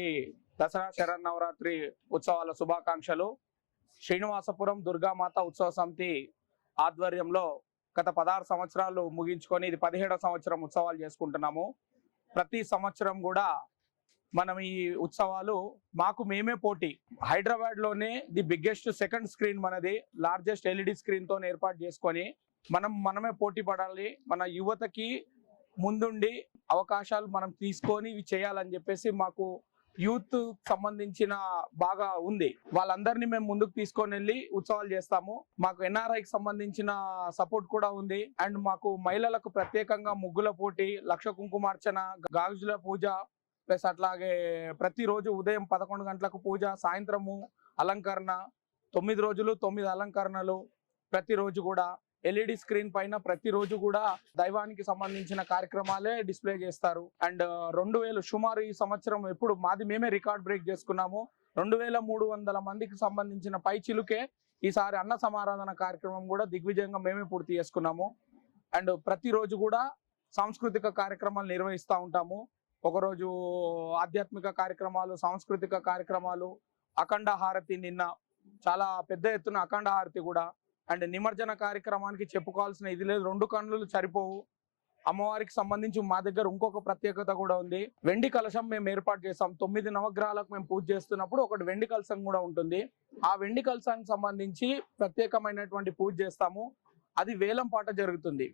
అందరికీ దసరా శరన్నవరాత్రి ఉత్సవాల శుభాకాంక్షలు. శ్రీనివాసపురం దుర్గామాత ఉత్సవ సమితి ఆధ్వర్యంలో గత 16 సంవత్సరాలు ముగించుకొని ఇది 17వ సంవత్సరం ఉత్సవాలు చేసుకుంటున్నాము. ప్రతి సంవత్సరం కూడా మనం ఈ ఉత్సవాలు మాకు మేమే పోటీ, హైదరాబాద్ లోనే ది బిగ్గెస్ట్ సెకండ్ స్క్రీన్ మనది, లార్జెస్ట్ ఎల్ఈడి స్క్రీన్ తో ఏర్పాటు చేసుకొని మనమే పోటీ పడాలి. మన యువతకి ముందుండి అవకాశాలు మనం తీసుకొని ఇవి చేయాలని చెప్పేసి మాకు యూత్ సంబంధించిన బాగా ఉంది. వాళ్ళందరినీ మేము ముందుకు తీసుకొని వెళ్ళి ఉత్సవాలు చేస్తాము. మాకు ఎన్ఆర్ఐకి సంబంధించిన సపోర్ట్ కూడా ఉంది. అండ్ మాకు మహిళలకు ప్రత్యేకంగా ముగ్గుల పోటీ, లక్ష కుంకుమార్చన, గాజుల పూజ, ప్లస్ అట్లాగే ప్రతిరోజు ఉదయం 11 గంటలకు పూజ, సాయంత్రము అలంకరణ, 9 రోజులు 9 అలంకరణలు, ప్రతిరోజు కూడా ఎల్ఈడి స్క్రీన్ పైన ప్రతిరోజు కూడా దైవానికి సంబంధించిన కార్యక్రమాలే డిస్ప్లే చేస్తారు. అండ్ 2000 సుమారు ఈ సంవత్సరం ఎప్పుడు మాది మేమే రికార్డ్ బ్రేక్ చేసుకున్నాము. 2300 మందికి సంబంధించిన పై చిలుకే ఈసారి అన్న సమారాధన కార్యక్రమం కూడా దిగ్విజయంగా మేమే పూర్తి చేసుకున్నాము. అండ్ ప్రతిరోజు కూడా సాంస్కృతిక కార్యక్రమాలు నిర్వహిస్తూ ఉంటాము. ఒకరోజు ఆధ్యాత్మిక కార్యక్రమాలు, సాంస్కృతిక కార్యక్రమాలు, అఖండ హారతి, నిన్న చాలా పెద్ద ఎత్తున అఖండ హారతి కూడా. అండ్ నిమజ్జన కార్యక్రమానికి చెప్పుకోవాల్సిన ఇది లేదు, 2 కన్నులు సరిపోవు. అమ్మవారికి సంబంధించి మా దగ్గర ఇంకొక ప్రత్యేకత కూడా ఉంది. వెండి కలశం మేము ఏర్పాటు చేస్తాం. 9 నవగ్రహాలకు మేము పూజ చేస్తున్నప్పుడు ఒకటి వెండి కలశం కూడా ఉంటుంది. ఆ వెండి కలశానికి సంబంధించి ప్రత్యేకమైనటువంటి పూజ చేస్తాము. అది వేలం పాట జరుగుతుంది.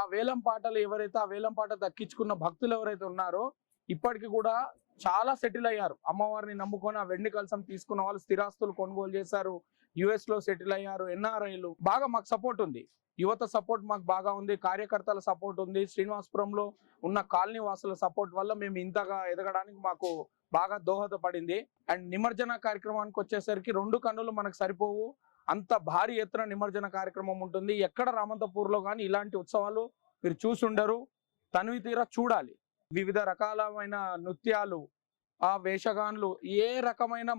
ఆ వేలం పాటలు ఎవరైతే ఆ వేలం పాట దక్కించుకున్న భక్తులు ఎవరైతే ఉన్నారో ఇప్పటికి కూడా చాలా సెటిల్ అయ్యారు. అమ్మవారిని నమ్ముకొని ఆ వెండి కలశం తీసుకున్న వాళ్ళు స్థిరాస్తులు కొనుగోలు చేశారు, US లో సెటిల్ అయ్యారు. ఎన్ఆర్ఐలు బాగా మాకు సపోర్ట్ ఉంది. యువత సపోర్ట్ మాకు బాగా ఉంది, కార్యకర్తల సపోర్ట్ ఉంది. శ్రీనివాసపురంలో ఉన్న కాలనీ వాసుల సపోర్ట్ వల్ల మేము ఇంతగా ఎదగడానికి మాకు బాగా దోహదపడింది. అండ్ నిమజ్జన కార్యక్రమానికి వచ్చేసరికి 2 కన్నులు మనకు సరిపోవు, అంత భారీ ఎత్తున నిమజ్జన కార్యక్రమం ఉంటుంది. ఎక్కడ రామంతపూర్లో కానీ ఇలాంటి ఉత్సవాలు మీరు చూసుండరు. తనివి తీరా చూడాలి. వివిధ రకాలమైన నృత్యాలు, ఆ వేషగాన్లు, ఏ రకమైన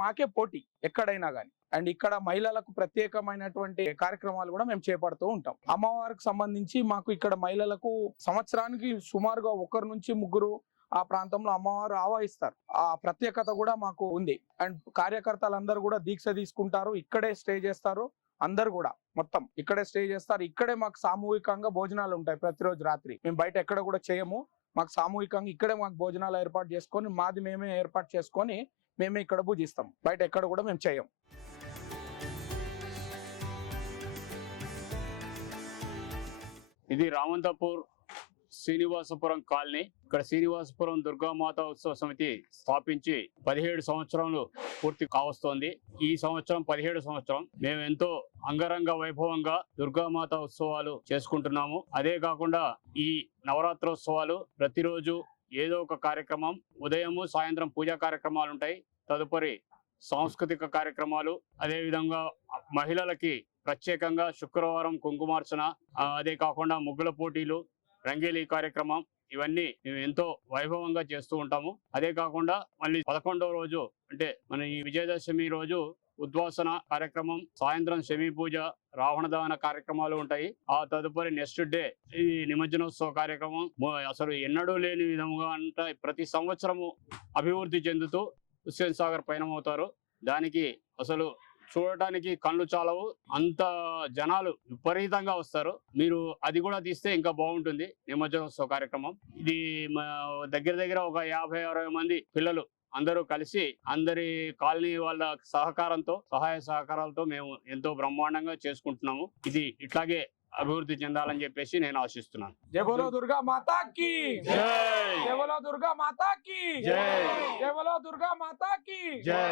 మాకే పోటీ ఎక్కడైనా కానీ. అండ్ ఇక్కడ మహిళలకు ప్రత్యేకమైనటువంటి కార్యక్రమాలు కూడా మేము చేపడుతూ ఉంటాం. అమ్మవారికి సంబంధించి మాకు ఇక్కడ మహిళలకు సంవత్సరానికి సుమారుగా 1 నుంచి 3 ఆ ప్రాంతంలో అమ్మవారు ఆవాహిస్తారు. ఆ ప్రత్యేకత కూడా మాకు ఉంది. అండ్ కార్యకర్తలందరూ కూడా దీక్ష తీసుకుంటారు, ఇక్కడే స్టే చేస్తారు. అందరు కూడా మొత్తం ఇక్కడే స్టే చేస్తారు. ఇక్కడే మాకు సామూహికంగా భోజనాలు ఉంటాయి ప్రతిరోజు రాత్రి. మేము బయట ఎక్కడ కూడా చేయము. మాకు సామూహికంగా ఇక్కడే మాకు భోజనాలు ఏర్పాటు చేసుకొని మాది మేమే ఏర్పాటు చేసుకొని మేమే ఇక్కడ పూజిస్తాం. బయట ఎక్కడ కూడా మేము చేయం. ఇది రామంతపూర్ శ్రీనివాసపురం కాలనీ. ఇక్కడ శ్రీనివాసపురం దుర్గామాత ఉత్సవ సమితి స్థాపించి 17 సంవత్సరాలు పూర్తి కావస్తోంది. ఈ సంవత్సరం 17 సంవత్సరం. మేము ఎంతో అంగరంగ వైభవంగా దుర్గామాత ఉత్సవాలు చేసుకుంటున్నాము. అదే కాకుండా ఈ నవరాత్రోత్సవాలు ప్రతిరోజు ఏదో ఒక కార్యక్రమం, ఉదయము సాయంత్రం పూజా కార్యక్రమాలు ఉంటాయి. తదుపరి సాంస్కృతిక కార్యక్రమాలు, అదే విధంగా మహిళలకి ప్రత్యేకంగా శుక్రవారం కుంకుమార్చన, అదే కాకుండా ముగ్గుల పోటీలు, రంగేలి కార్యక్రమం, ఇవన్నీ మేము ఎంతో వైభవంగా చేస్తూ ఉంటాము. అదే కాకుండా మళ్ళీ 11వ రోజు అంటే మన ఈ విజయదశమి రోజు ఉద్వాసన కార్యక్రమం, సాయంత్రం శమీ పూజ, రావణ దహన కార్యక్రమాలు ఉంటాయి. ఆ తదుపరి నెక్స్ట్ డే ఈ నిమజ్జనోత్సవ కార్యక్రమం. అసలు ఎన్నడూ లేని విధంగా అంటే ప్రతి సంవత్సరము అభివృద్ధి చెందుతూ హుస్సేన్ సాగర్ పయనమవుతారు. దానికి అసలు చూడటానికి కళ్ళు చాలవు, అంత జనాలు విపరీతంగా వస్తారు. మీరు అది కూడా తీస్తే ఇంకా బాగుంటుంది. నిమజ్జనోత్సవ కార్యక్రమం ఇది దగ్గర దగ్గర ఒక 50-60 మంది పిల్లలు అందరూ కలిసి అందరి కాలనీ వాళ్ళ సహకారంతో, సహాయ సహకారాలతో మేము ఎంతో బ్రహ్మాండంగా చేసుకుంటున్నాము. ఇది ఇట్లాగే అభివృద్ధి చెందాలని చెప్పేసి నేను ఆశిస్తున్నాను. జై బోలో దుర్గా మాతాకి జై, జై బోలో దుర్గా మాతాకి జై, జై బోలో దుర్గా మాతాకి జై.